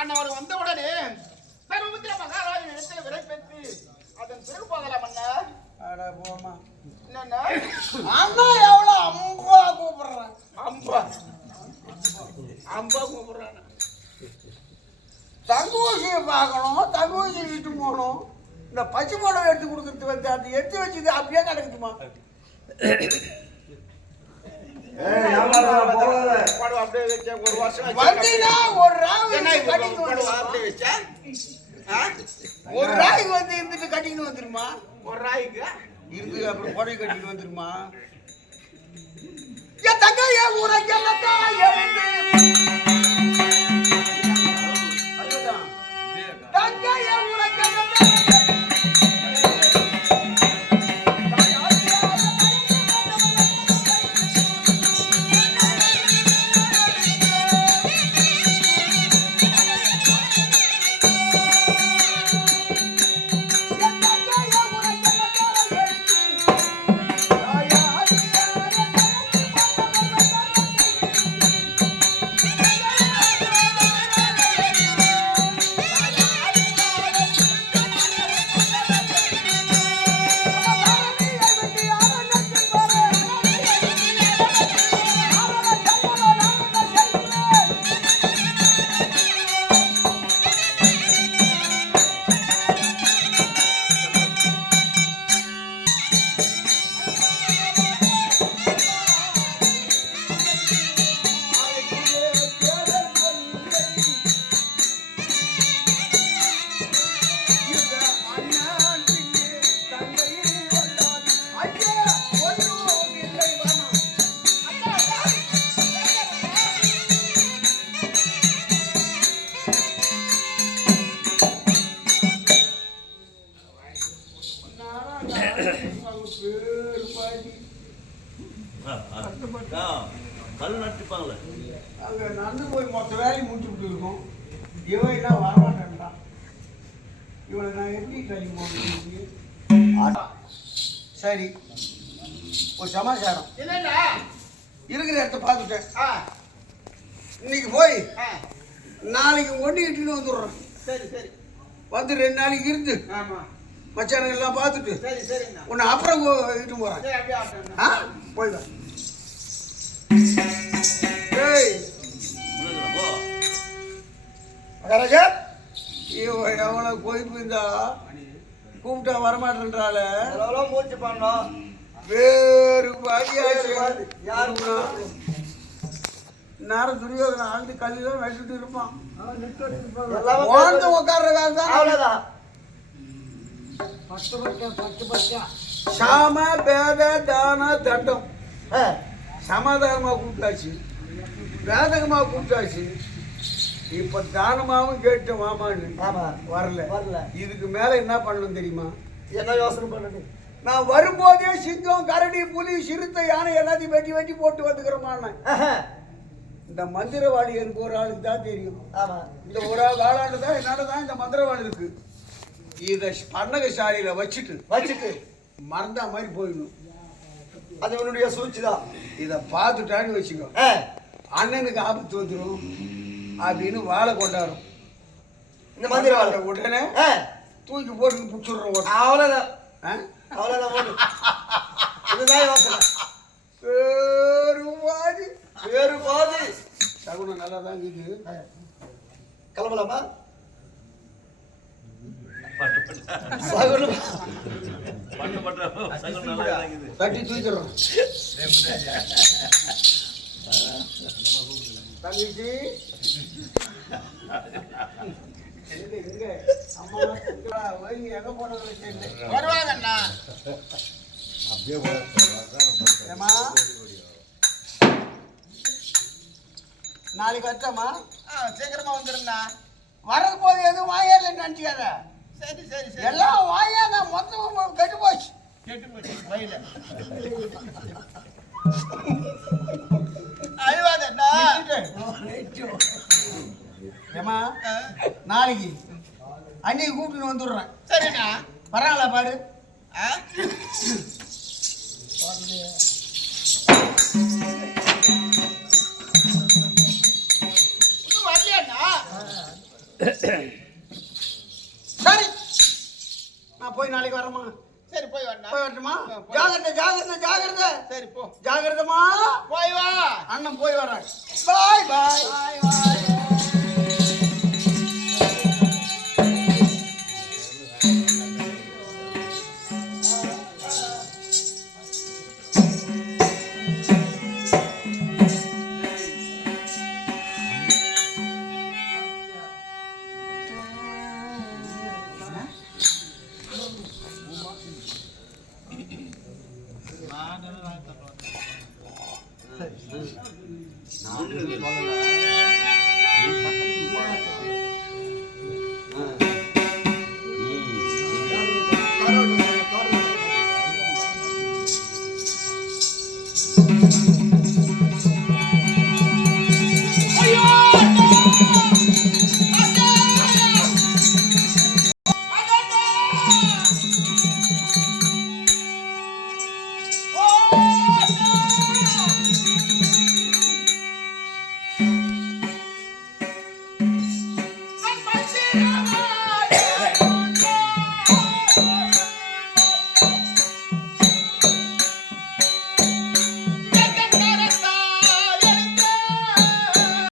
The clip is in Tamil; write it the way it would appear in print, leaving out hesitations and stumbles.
அண்ணவர் வந்தவுடனே சர்வபுத்திர மகாராஜன் இடத்தில் விரை பெற்று அதன் பிறகு போகலாம் அண்ணா. அட போமா. என்னன்னா அண்ணா எவ்வளவு அம்பா கூப்பிடுறான். அம்பா அம்பா கூப்பிடுறான். தங்கூசியை பார்க்கணும், தங்கூசி இட்டு போகணும். இந்த பச்சை மிளகா எடுத்து கொடுக்கறது வந்து அந்த எடுத்து வச்சது அப்படியே கிடக்குதுமா. ஒரு வருஷம் ஒரு ராய் வந்து இருந்துட்டு கட்டின்னு வந்துருமா. ஒரு ராய்க்கு இருந்து அப்புறம் புடவை கட்டிட்டு வந்துருமா. என் தங்க என் ஊரைக்கு தங்க என் ஊரைக்கு கல் நட்டுப்பாங்களே அங்கே நடந்து போய் மொத்த வேலையும் முடிச்சுட்டு இருக்கோம். இவன் என்ன வரமாட்டேன்டான். இவனை நான் எப்படி கழிவு போடுறது? சரி ஒரு சமாச்சாரம் என்னடா இருக்கிற இடத்த பார்த்துட்டேன். ஆ இன்னைக்கு போய் ஆ நாளைக்கு ஒண்ணு இட்டுன்னு வந்துடுறேன். சரி சரி வந்து 2 நாளைக்கு இருந்து ஆமா மச்சானுங்க எல்லாம் பார்த்துட்டு சரி சரிண்ணா உன்னை அப்புறம் இட்டு போறேன். சரி அப்படியே ஆகட்டும். போய் வா. ஏய் போ. மகாராஜா எவனை போய் இருந்தா கூப்பிட்டா வரமாட்டேன்றால எவ்வளோ மூச்சு பண்ணோம். வேறு பாதியாச்சு. யாருக்குண்ணா? நேரம் துரியோதனை ஆழ்ந்து கல்லில வெட்டிட்டு இருப்பான். எல்லாமே வாழ்ந்து உட்கார்ற வேலை தான். அவ்வளோதான். சாம பேத தான தண்டம் ஆ, சமாதானமா கூப்பிட்டாச்சு, வேதகமா கூப்பிட்டாச்சு. இப்ப தானமாவும் கேட்டு மாமான்னு ஆமா வரல. வரல. இதுக்கு மேல என்ன பண்ணணும் தெரியுமா? என்ன யோசனை பண்ணுது? நான் வரும்போதே சிங்கம் கரடி புலி சிறுத்தை யானை எல்லாத்தையும் வெட்டி வெட்டி போட்டு வந்துக்கிறோமான. இந்த மந்திரவாளி எனக்கு ஒரு ஆளுக்கு தான் தெரியும். ஆமா இந்த ஒரு காலாண்டு தான் என்னால தான் இந்த மந்திரவாளி இருக்கு. இதை பன்னகசாலையில வச்சுட்டு மறந்தா மாதிரி போயிடணும். அது உன்னுடைய சூழ்ச்சி தான். இதை பார்த்துட்டான்னு வச்சுக்கோ, அண்ணனுக்கு ஆபத்து வந்துடும் அப்படின்னு வாழை கொண்டாடும். இந்த மாதிரி வாழ உடனே தூக்கி போட்டு பிடிச்சிடுறோம். அவ்வளோதான். ஆ? அவ்வளோதான் போடு. இதுதான் யோசனை. வேறுபாதி வேறு பாதி. சகுனம் நல்லா தான் இருக்குது. கிளம்பலாமா? சகுனம் நல்லா இருக்குது. தட்டி தூக்கிடுறோம். தங்கச்சி எங்க அம்மா வைங்க, எங்க போனது தெரியல. வருவாங்கண்ணா. ஏம்மா, நாளைக்கு வரட்டாமா? சீக்கிரமா வந்துருண்ணா. வரது போது எதுவும் வாயால நினைச்சிக்காத. சரி சரி சரி எல்லாம் வாயாத மொத்தம் கெட்டு போச்சு. கெட்டு போச்சு வயல. அழுவாதண்ணா. ஏமா, நாளைக்கு அன்னைக்கு கூப்பிட்டு வந்துடுறேன். சரிண்ணா. வராங்களா பாரு. ஆ? இன்னும் வரலையாண்ணா? சரி, நான் போய் நாளைக்கு வரேம்மா. சரி போய் வரண்ணா. போய் வரட்டுமா? போய். ஜாகிரதை ஜாகிரதை ஜாகிரதை. சரி போ. ஜாகிரதமா. போய் வா. அண்ணன் போய் வரேன். பாய் பாய். பாய் பாய். காரோடு